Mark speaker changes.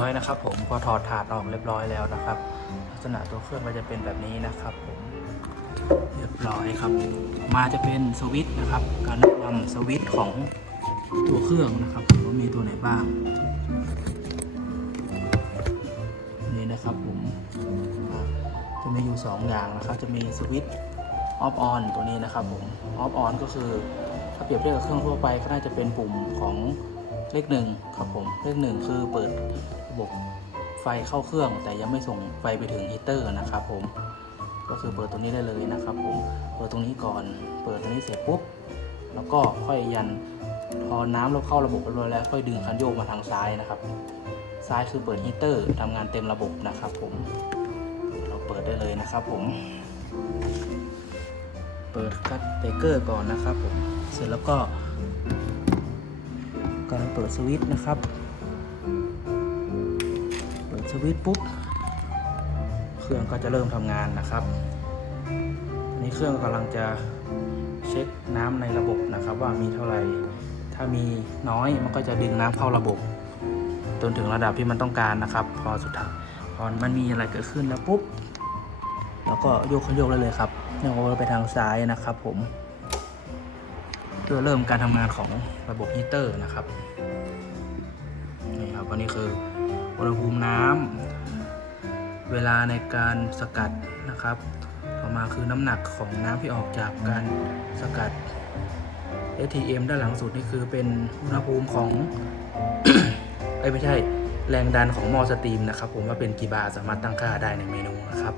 Speaker 1: ร้อยนะครับ ผมพอถอดถาดออกเรียบร้อยแล้วนะครับ ลักษณะตัวเครื่องก็จะเป็นแบบนี้นะครับผมเรียบร้อยครับ มาจะเป็นสวิตช์นะครับ การแนะนำสวิตช์ของตัวเครื่องนะครับผมว่ามีตัวไหนบ้างนี่นะครับผมจะมีอยู่ 2 อย่างนะครับ จะมีสวิตช์ออฟออนตัวนี้นะครับผมออฟออนก็คือถ้าเปรียบเทียบกับเครื่องทั่วไปก็น่าจะเป็นปุ่มของ เลขหนึ่งครับผมเลขหนึ่งคือเปิดระบบไฟเข้าเครื่อง แต่ยังไม่ส่งไฟไปถึงฮีตเตอร์นะครับผมก็คือเปิดตรงนี้ได้เลยนะครับผมเปิดตรงนี้ก่อน เปิดตรงนี้เสร็จปุ๊บแล้วก็ค่อยยันพอน้ำเราเข้าระบบเรียบร้อยแล้วค่อยดึงคันโยกมาทางซ้ายนะครับ ซ้ายคือเปิดฮีตเตอร์ทำงานเต็มระบบนะครับผมเราเปิดได้เลยนะครับผม เปิดคัตเบรกเกอร์ก่อนนะครับผมเสร็จแล้วก็ การเปิดสวิตช์นะครับ เปิดสวิตช์ปุ๊บ เครื่องก็จะเริ่มทำงานนะครับอันนี้เครื่องกำลังจะเช็คน้ำในระบบนะครับว่ามีเท่าไหร่ ถ้ามีน้อยมันก็จะดึงน้ำเข้าระบบ จนถึงระดับที่มันต้องการนะครับ พอสุดท้ายพอมันมีอะไรเกิดขึ้นแล้วปุ๊บ แล้วก็โยกเขยโยกเลยเลยครับโยกไปทางซ้ายนะครับผม เพื่อเริ่มการทำงานของระบบฮีเตอร์นะครับนี่ครับอันนี้คืออุณหภูมิน้ำเวลาในการสกัดนะครับต่อมาคือน้ำหนักของน้ำที่ออกจากการสกัด ATM ด้านหลังสุดนี่คือเป็นอุณหภูมิของ เอ้ยไม่ใช่แรงดันของหม้อสตรีมนะครับ ผมว่าเป็นกี่บาร์สามารถตั้งค่าได้ในเมนูนะครับ